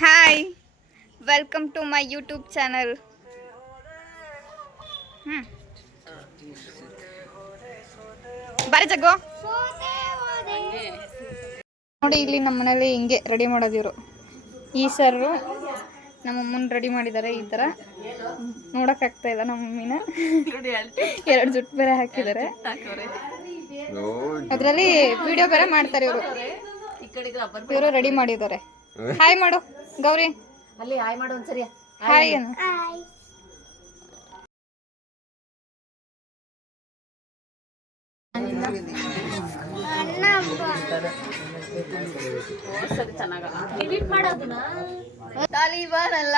Hi, welcome to my YouTube channel. ಬಾರಿ ಜಗ್ಗು ನೋಡಿ, ಇಲ್ಲಿ ನಮ್ಮ ಮನೇಲಿ ಹಿಂಗೆ ರೆಡಿ ಮಾಡೋದಿವರು. ಈ ಸರು ನಮ್ಮ ಅಮ್ಮನ ರೆಡಿ ಮಾಡಿದ್ದಾರೆ. ಈ ಥರ ನೋಡೋಕ್ಕಾಗ್ತಾ ಇಲ್ಲ ನಮ್ಮ ಮಮ್ಮಿನ. 2 ಜುಟ್ಟು ಬೇರೆ ಹಾಕಿದ್ದಾರೆ. ಅದರಲ್ಲಿ ವಿಡಿಯೋ ಬೇರೆ ಮಾಡ್ತಾರೆ ಇವರು. ಇವರು ರೆಡಿ ಮಾಡಿದ್ದಾರೆ. ಹಾಯ್ ಮಾಡು ಗೌರಿ. ಅಲ್ಲಿ ಹಾಯ್ ಮಾಡು ಒಂದ್ಸರಿ. ಹಾಯ್ ಏನು? ಎಡಿಟ್ ಮಾಡೋದನ್ನ ತಾಲಿಬಾನ್ ಅಲ್ಲ